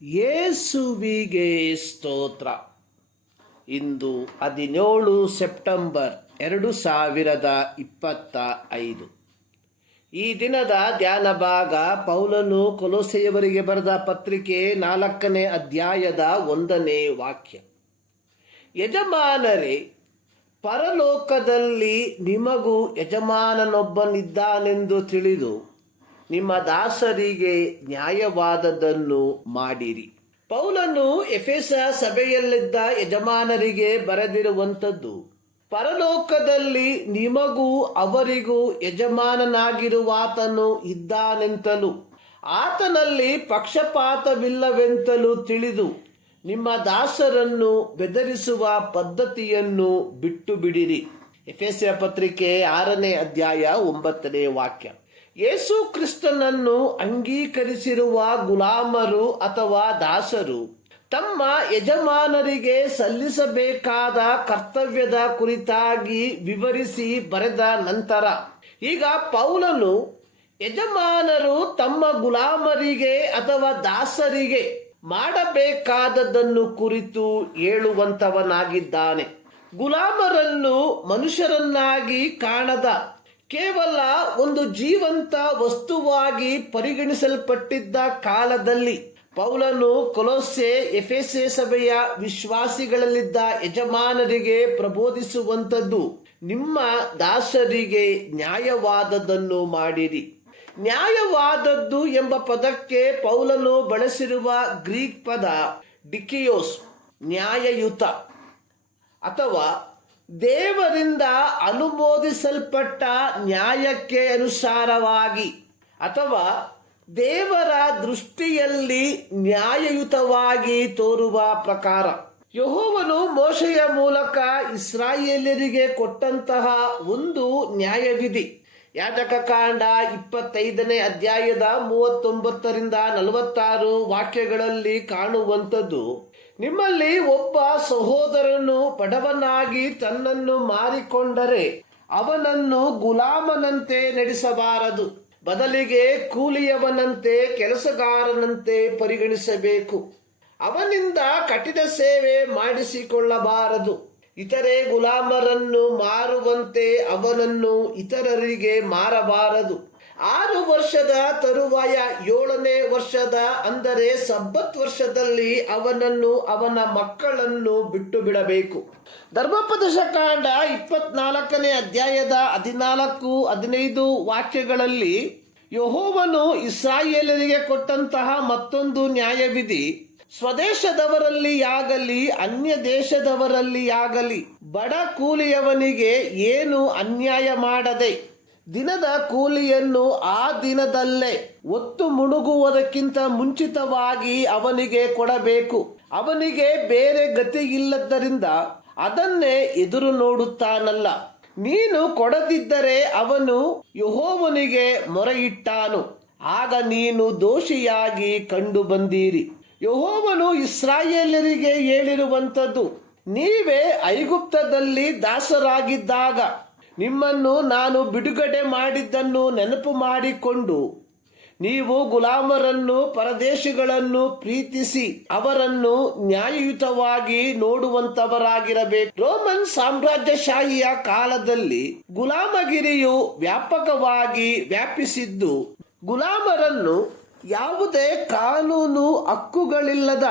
ಯೇಸುವಿಗೆ ಸ್ತೋತ್ರ. ಇಂದು 17 ಸೆಪ್ಟೆಂಬರ್ 2025. ಈ ದಿನದ ಧ್ಯಾನ ಭಾಗ ಪೌಲನು ಕೊಲೊಸೆಯವರಿಗೆ ಬರೆದ ಪತ್ರಿಕೆ 4ನೇ ಅಧ್ಯಾಯದ 1ನೇ ವಾಕ್ಯ. ಯಜಮಾನರೇ, ಪರಲೋಕದಲ್ಲಿ ನಿಮಗೂ ಯಜಮಾನನೊಬ್ಬನಿದ್ದಾನೆಂದು ತಿಳಿದು ನಿಮ್ಮ ದಾಸರಿಗೆ ನ್ಯಾಯವಾದದ್ದನ್ನು ಮಾಡಿರಿ. ಪೌಲನು ಎಫೆಸ ಸಭೆಯಲ್ಲಿದ್ದ ಯಜಮಾನರಿಗೆ ಬರೆದಿರುವಂಥದ್ದು, ಪರಲೋಕದಲ್ಲಿ ನಿಮಗೂ ಅವರಿಗೂ ಯಜಮಾನನಾಗಿರುವಾತನು ಇದ್ದಾನೆಂತಲೂ ಆತನಲ್ಲಿ ಪಕ್ಷಪಾತವಿಲ್ಲವೆಂತಲೂ ತಿಳಿದು ನಿಮ್ಮ ದಾಸರನ್ನು ಬೆದರಿಸುವ ಪದ್ಧತಿಯನ್ನು ಬಿಟ್ಟು ಬಿಡಿರಿ. ಎಫೆಸ ಪತ್ರಿಕೆ 6ನೇ ಅಧ್ಯಾಯ 9ನೇ ವಾಕ್ಯ. ಯೇಸು ಕ್ರಿಸ್ತನನ್ನು ಅಂಗೀಕರಿಸಿರುವ ಗುಲಾಮರು ಅಥವಾ ದಾಸರು ತಮ್ಮ ಯಜಮಾನರಿಗೆ ಸಲ್ಲಿಸಬೇಕಾದ ಕರ್ತವ್ಯದ ಕುರಿತಾಗಿ ವಿವರಿಸಿ ಬರೆದ ನಂತರ ಈಗ ಪೌಲನು ಯಜಮಾನರು ತಮ್ಮ ಗುಲಾಮರಿಗೆ ಅಥವಾ ದಾಸರಿಗೆ ಮಾಡಬೇಕಾದದ್ದನ್ನು ಕುರಿತು ಹೇಳುವಂತವನಾಗಿದ್ದಾನೆ. ಗುಲಾಮರನ್ನು ಮನುಷ್ಯರನ್ನಾಗಿ ಕಾಣದ ಕೇವಲ ಒಂದು ಜೀವಂತ ವಸ್ತುವಾಗಿ ಪರಿಗಣಿಸಲ್ಪಟ್ಟಿದ್ದ ಕಾಲದಲ್ಲಿ ಪೌಲನು ಕೊಲೊಸ್ಸೆ ಎಫೆಸೆ ಸಭೆಯ ವಿಶ್ವಾಸಿಗಳಲ್ಲಿದ್ದ ಯಜಮಾನರಿಗೆ ಪ್ರಬೋಧಿಸುವಂಥದ್ದು, ನಿಮ್ಮ ದಾಸರಿಗೆ ನ್ಯಾಯವಾದದ್ದನ್ನು ಮಾಡಿರಿ. ನ್ಯಾಯವಾದದ್ದು ಎಂಬ ಪದಕ್ಕೆ ಪೌಲನು ಬಳಸಿರುವ ಗ್ರೀಕ್ ಪದ ಡಿಕಿಯೋಸ್, ನ್ಯಾಯಯುತ ಅಥವಾ ದೇವರಿಂದ ಅನುಮೋದಿಸಲ್ಪಟ್ಟ ನ್ಯಾಯಕ್ಕೆ ಅನುಸಾರವಾಗಿ ಅಥವಾ ದೇವರ ದೃಷ್ಟಿಯಲ್ಲಿ ನ್ಯಾಯಯುತವಾಗಿ ತೋರುವ ಪ್ರಕಾರ. ಯೆಹೋವನು ಮೋಶೆಯ ಮೂಲಕ ಇಸ್ರಾಯೇಲ್ಯರಿಗೆ ಕೊಟ್ಟಂತಹ ಒಂದು ನ್ಯಾಯವಿಧಿ ಯಾಜಕಕಾಂಡ 25ನೇ ಅಧ್ಯಾಯದ 39ರಿಂದ 46 ವಾಕ್ಯಗಳಲ್ಲಿ ಕಾಣುವಂಥದ್ದು, ನಿಮ್ಮಲ್ಲಿ ಒಬ್ಬ ಸಹೋದರನು ಬಡವನಾಗಿ ತನ್ನನ್ನು ಮಾರಿಕೊಂಡರೆ ಅವನನ್ನು ಗುಲಾಮನಂತೆ ನಡೆಸಬಾರದು, ಬದಲಿಗೆ ಕೂಲಿಯವನಂತೆ ಕೆಲಸಗಾರನಂತೆ ಪರಿಗಣಿಸಬೇಕು. ಅವನಿಂದ ಕಠಿಣ ಸೇವೆ ಮಾಡಿಸಿಕೊಳ್ಳಬಾರದು. ಇತರೆ ಗುಲಾಮರನ್ನು ಮಾರುವಂತೆ ಅವನನ್ನು ಇತರರಿಗೆ ಮಾರಬಾರದು. 6 ವರ್ಷದ ತರುವಾಯ 7ನೇ ವರ್ಷದ ಅಂದರೆ ಸಬ್ಬತ್ ವರ್ಷದಲ್ಲಿ ಅವನನ್ನು ಅವನ ಮಕ್ಕಳನ್ನು ಬಿಟ್ಟು ಬಿಡಬೇಕು. ಧರ್ಮೋಪದೇಶಕಾಂಡ 24ನೇ ಅಧ್ಯಾಯದ 14-15 ವಾಕ್ಯಗಳಲ್ಲಿ ಯೆಹೋವನು ಇಸ್ರಾಯೇಲರಿಗೆ ಕೊಟ್ಟಂತಹ ಮತ್ತೊಂದು ನ್ಯಾಯವಿಧಿ, ಸ್ವದೇಶದವರಲ್ಲಿ ಆಗಲಿ ಅನ್ಯ ದೇಶದವರಲ್ಲಿ ಆಗಲಿ ಬಡ ಕೂಲಿಯವನಿಗೆ ಏನು ಅನ್ಯಾಯ ಮಾಡದೆ ದಿನದ ಕೂಲಿಯನ್ನು ಆ ದಿನದಲ್ಲೇ ಒತ್ತು ಮುಣುಗುವುದಕ್ಕಿಂತ ಮುಂಚಿತವಾಗಿ ಅವನಿಗೆ ಕೊಡಬೇಕು. ಅವನಿಗೆ ಬೇರೆ ಗತಿ ಇಲ್ಲದ್ದರಿಂದ ಅದನ್ನೇ ಎದುರು ನೋಡುತ್ತಾನಲ್ಲ. ನೀನು ಕೊಡದಿದ್ದರೆ ಅವನು ಯೆಹೋವನಿಗೆ ಮೊರೆಯಿಟ್ಟಾನು, ಆಗ ನೀನು ದೋಷಿಯಾಗಿ ಕಂಡು ಬಂದೀರಿ. ಯೆಹೋವನು ಇಸ್ರಾಯೇಲ್ಯರಿಗೆ ಹೇಳಿರುವಂಥದ್ದು, ನೀವೇ ಐಗುಪ್ತದಲ್ಲಿ ದಾಸರಾಗಿದ್ದಾಗ ನಿಮ್ಮನ್ನು ನಾನು ಬಿಡುಗಡೆ ಮಾಡಿದ್ದನ್ನು ನೆನಪು ಮಾಡಿಕೊಂಡು ನೀವು ಗುಲಾಮರನ್ನು ಪರದೇಶಿಗಳನ್ನು ಪ್ರೀತಿಸಿ ಅವರನ್ನು ನ್ಯಾಯಯುತವಾಗಿ ನೋಡುವಂತವರಾಗಿರಬೇಕು. ರೋಮನ್ ಸಾಮ್ರಾಜ್ಯಶಾಹಿಯ ಕಾಲದಲ್ಲಿ ಗುಲಾಮಗಿರಿಯು ವ್ಯಾಪಕವಾಗಿ ವ್ಯಾಪಿಸಿದ್ದು ಗುಲಾಮರನ್ನು ಯಾವುದೇ ಕಾನೂನು ಹಕ್ಕುಗಳಿಲ್ಲದ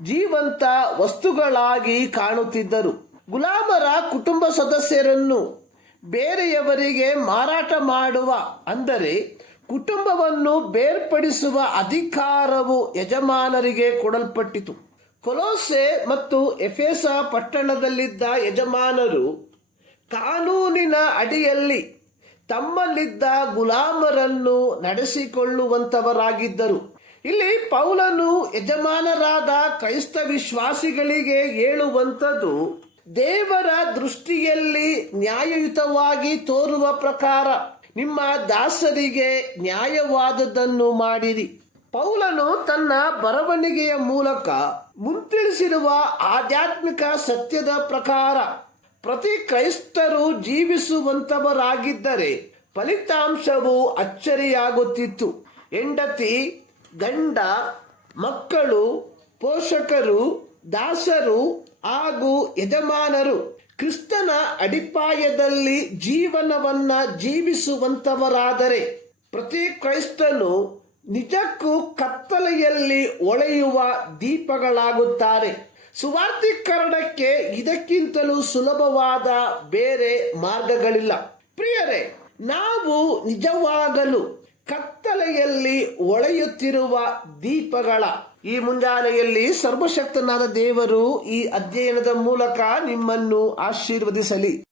ಜೀವಂತ ವಸ್ತುಗಳಾಗಿ ಕಾಣುತ್ತಿದ್ದರು. ಗುಲಾಮರ ಕುಟುಂಬ ಸದಸ್ಯರನ್ನು ಬೇರೆಯವರಿಗೆ ಮಾರಾಟ ಮಾಡುವ ಅಂದರೆ ಕುಟುಂಬವನ್ನು ಬೇರ್ಪಡಿಸುವ ಅಧಿಕಾರವು ಯಜಮಾನರಿಗೆ ಕೊಡಲ್ಪಟ್ಟಿತು. ಕೊಲೊಸೆ ಮತ್ತು ಎಫೆಸ ಪಟ್ಟಣದಲ್ಲಿದ್ದ ಯಜಮಾನರು ಕಾನೂನಿನ ಅಡಿಯಲ್ಲಿ ತಮ್ಮಲ್ಲಿದ್ದ ಗುಲಾಮರನ್ನು ನಡೆಸಿಕೊಳ್ಳುವಂತವರಾಗಿದ್ದರು. ಇಲ್ಲಿ ಪೌಲನು ಯಜಮಾನರಾದ ಕ್ರೈಸ್ತ ವಿಶ್ವಾಸಿಗಳಿಗೆ ಹೇಳುವಂಥದ್ದು, ದೇವರ ದೃಷ್ಟಿಯಲ್ಲಿ ನ್ಯಾಯಯುತವಾಗಿ ತೋರುವ ಪ್ರಕಾರ ನಿಮ್ಮ ದಾಸರಿಗೆ ನ್ಯಾಯವಾದದ್ದನ್ನು ಮಾಡಿರಿ. ಪೌಲನು ತನ್ನ ಬರವಣಿಗೆಯ ಮೂಲಕ ಮುಂತಿಳಿಸಿರುವ ಆಧ್ಯಾತ್ಮಿಕ ಸತ್ಯದ ಪ್ರಕಾರ ಪ್ರತಿ ಕ್ರೈಸ್ತರು ಜೀವಿಸುವಂತವರಾಗಿದ್ದರೆ ಫಲಿತಾಂಶವು ಅಚ್ಚರಿಯಾಗುತ್ತಿತ್ತು. ಹೆಂಡತಿ, ಗಂಡ, ಮಕ್ಕಳು, ಪೋಷಕರು, ದಾಸರು ಹಾಗೂ ಯಜಮಾನರು ಕ್ರಿಸ್ತನ ಅಡಿಪಾಯದಲ್ಲಿ ಜೀವನವನ್ನ ಜೀವಿಸುವಂತವರಾದರೆ ಪ್ರತಿ ಕ್ರೈಸ್ತನು ನಿಜಕ್ಕೂ ಕತ್ತಲೆಯಲ್ಲಿ ಹೊಳೆಯುವ ದೀಪಗಳಾಗುತ್ತಾರೆ. ಸುವಾರ್ತೀಕರಣಕ್ಕೆ ಇದಕ್ಕಿಂತಲೂ ಸುಲಭವಾದ ಬೇರೆ ಮಾರ್ಗಗಳಿಲ್ಲ. ಪ್ರಿಯರೇ, ನಾವು ನಿಜವಾಗಲು ಕತ್ತಲೆಯಲ್ಲಿ ಹೊಳೆಯುತ್ತಿರುವ ದೀಪಗಳ ಈ ಮುಂಜಾನೆಯಲ್ಲಿ ಸರ್ವಶಕ್ತನಾದ ದೇವರು ಈ ಅಧ್ಯಯನದ ಮೂಲಕ ನಿಮ್ಮನ್ನು ಆಶೀರ್ವದಿಸಲಿ.